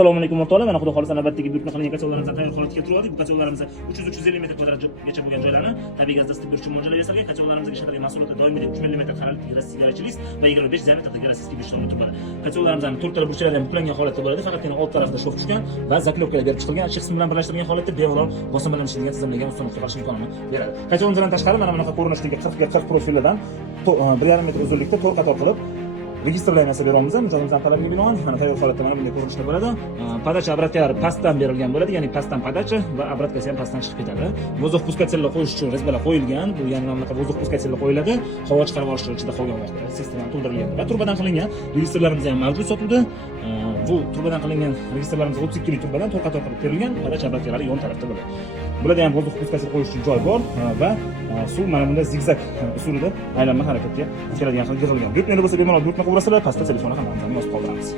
Assalomu alaykum o'rtoqlar. Mana xudo xolisa navbatdagi buyurtma qilingan kachalarimizni tayyor holatga keltirib oldik. Bu kachalarimiz 300-350 metr kvadratgacha bo'lgan joylarni tabiiy gazda isitib berish uchun mo'ljallab yasalgan. Kachalarimizga ishlatilgan mahsulotlar doimiy 3 mm qalinlikdagi rossiyalik list va 25 diametrdagi rossiyskiy beshlarni turadi. Kachalarimizni to'rt taraf burchlari ham buklangan holatda bo'ladi. Faqatgina old tarafida shof tushgan va zaklovkalar berib chiqilgan, ichki qismi bilan birlashtirilgan holatda bemalol bosim bilan ishlangan tizimlangan ustunnlikka qarshi imkonini beradi. Kachalardan tashqari mana bunaqa ko'rinishdagi 40 ga 40 profillardan 1,5 metr uzunlikda 4 qator qilib registrlanmasi beramiz. Mijozimizning talabiga binoan mana tayyor holatda mana bunday ko'rinishda bo'ladi. Podacha obratkalari pastdan berilgan bo'ladi, ya'ni pastdan podacha va obratkasi ham pastdan chiqib ketadi. Vozoh puskatellar qo'yish uchun rezbalar qo'yilgan. Bu ya'ni mana bunaqa vozoh puskatellar qo'yiladi. Havo chiqarib olish uchun ichida qolgan vaqtda sistema to'ldirilgan va turbadan qilingan registrlarimiz ham mavjud sotuvda. Bu turbadan qilingan registrlarimiz 32 lik turbadan 4 qator qilib berilgan. Podacha obratkalari yon tarafda bo'ladi. Bularda ham vozoh puskasi qo'yish uchun joy bor va suv mana bunday zigzag usulida aylanma harakatga keladigan qilib yig'ilgan. Buyurtma bo'lsa bemalol buyurtma qilaverasizlar, pastda telefon raqamlarimizni yozib qoldiramiz.